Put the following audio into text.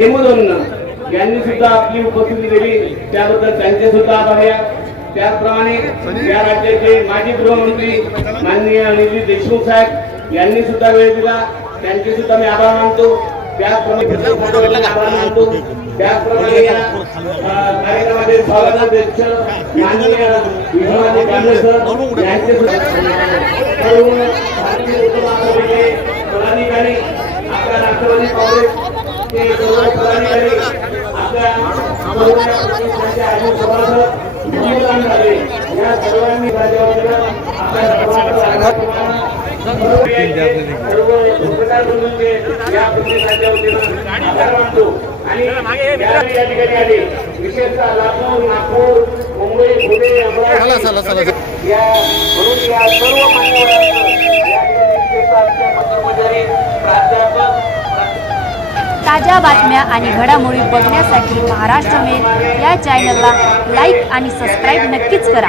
हेमोदोन यांनी सुद्धा आपली उपस्थिती दिली, त्याबद्दल त्यांचे सुद्धा आभार आहे। त्याचप्रमाणे या राज्याचे माजी गृहमंत्री माननीय अनिल देशमुख साहेब यांनी सुद्धा वेळ दिला, त्यांचे सुद्धा मी आभार मानतो। त्याचप्रमाणे आभार मानतो। त्याचप्रमाणे या कार्यक्रमाचे स्वागताध्यक्ष माननीय विभागाचे गांधी सर यांचे सुद्धा पदाधिकारी आपल्या राष्ट्रवादी काँग्रेसचे पदाधिकारी आपल्या योगदान झाले, या सर्वांनी आणि या ठिकाणी आले, विशेषतः लातूर, नागपूर, मुंबई, पुणे, अमरावती या म्हणून या सर्व कर्मचारी, प्राध्यापक। ताज्या बातम्या आणि घडामोडी बघण्यासाठी महाराष्ट्र मेल या चॅनलला लाईक आणि सबस्क्राईब नक्कीच करा।